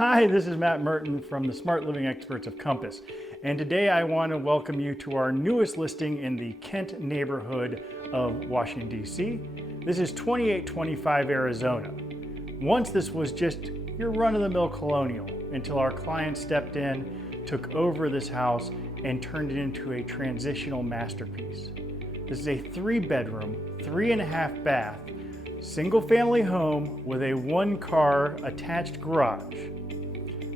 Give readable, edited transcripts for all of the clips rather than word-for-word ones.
Hi, this is Matt Murton from the Smart Living Experts of Compass. And today I want to welcome you to our newest listing in the Kent neighborhood of Washington, D.C. This is 2825 Arizona. Once this was just your run-of-the-mill colonial until our client stepped in, took over this house, and turned it into a transitional masterpiece. This is a 3-bedroom, 3.5 bath, single-family home with a 1-car attached garage.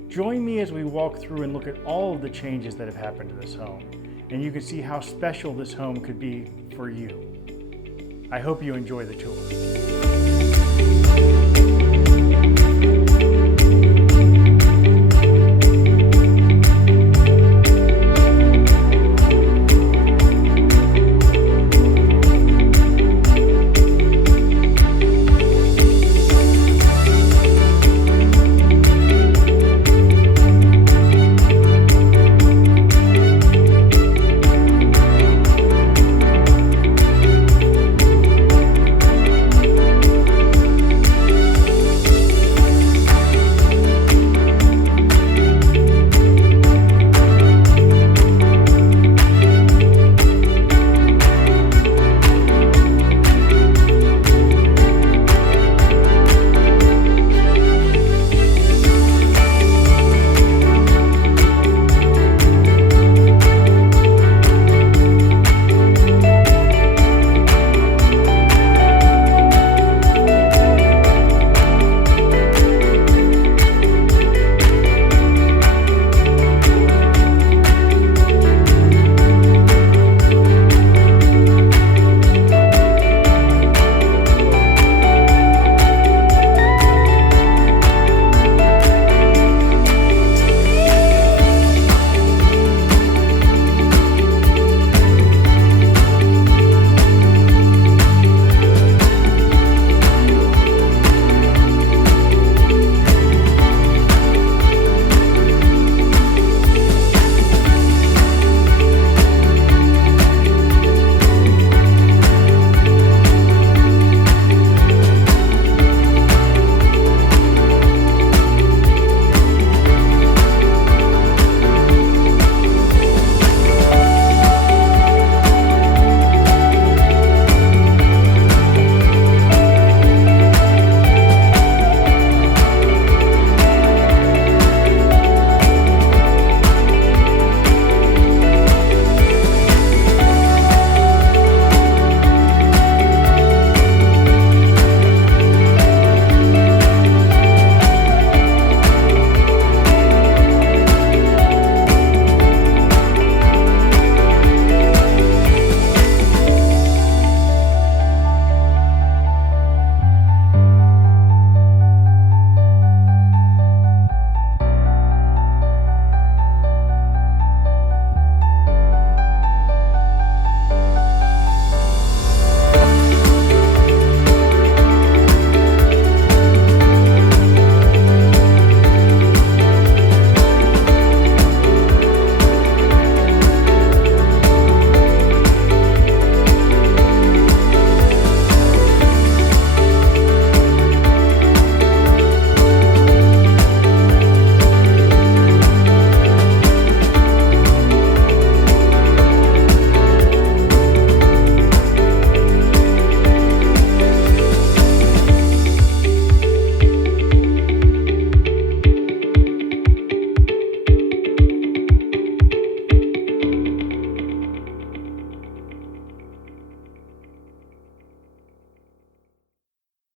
Join me as we walk through and look at all of the changes that have happened to this home, and you can see how special this home could be for you. I hope you enjoy the tour.